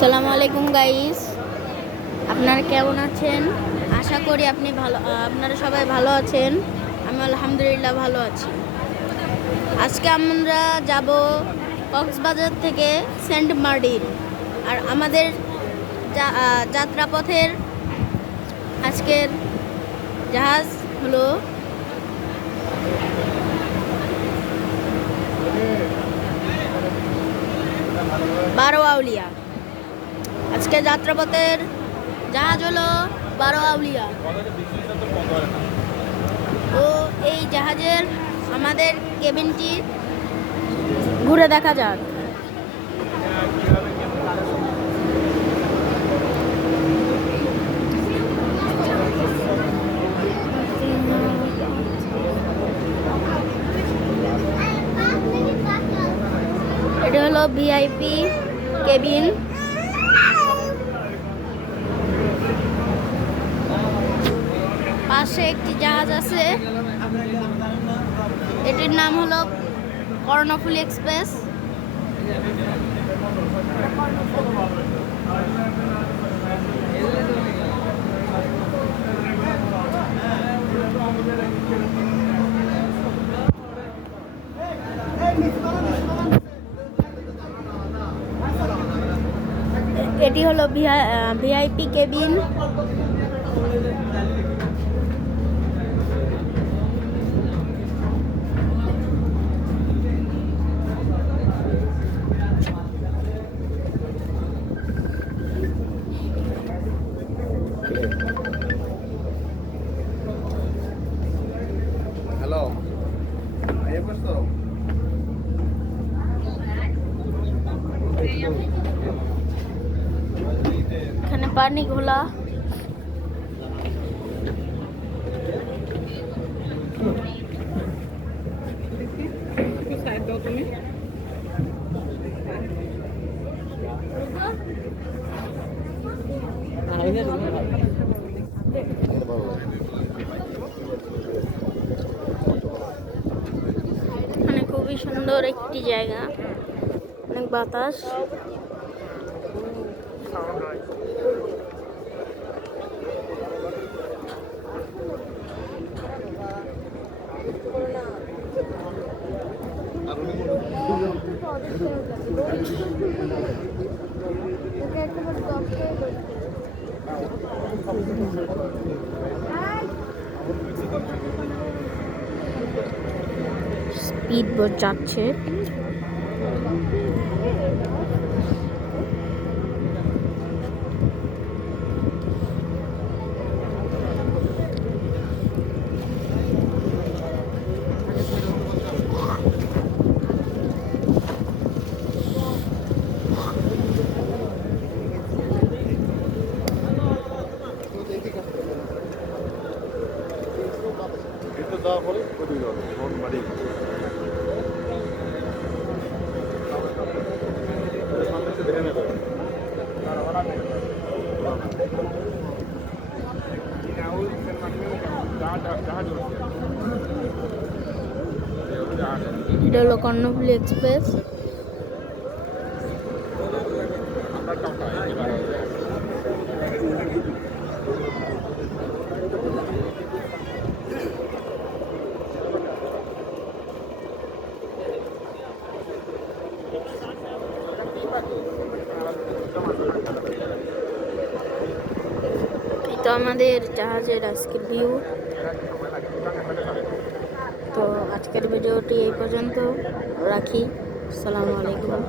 আসসালামু আলাইকুম গাইস, আপনারা কেমন আছেন? আশা করি আপনারা সবাই ভালো আছেন। আমি আলহামদুলিল্লাহ ভালো আছি। আজকে আমরা যাব কক্সবাজার থেকে সেন্ট মার্টিন। আর আমাদের যাত্রাপথের আজকের জাহাজ হলো বারো আউলিয়া। আজকে যাত্রাপথের জাহাজ হলো বারো আউলিয়া। তো এই জাহাজের আমাদের কেবিনটি ঘুরে দেখা যাক। এটা হলো ভিআইপি কেবিন। পাশে একটি জাহাজ আছে, এটির নাম হলো কর্ণফুলী এক্সপ্রেস। এটি হলো ভিআইপি কেবিন। হ্যালো, এখানে পানি ঘোলা। এখানে খুবই সুন্দর একটি জায়গা, অনেক বাতাস। স্পিড বোট যাচ্ছে। এটা হলো কর্ণফুলী এক্সপ্রেস। তো আমাদের জাহাজের আজকের ভিউ। তো আজকের ভিডিওটি এই পর্যন্ত রাখি। আসসালামু আলাইকুম।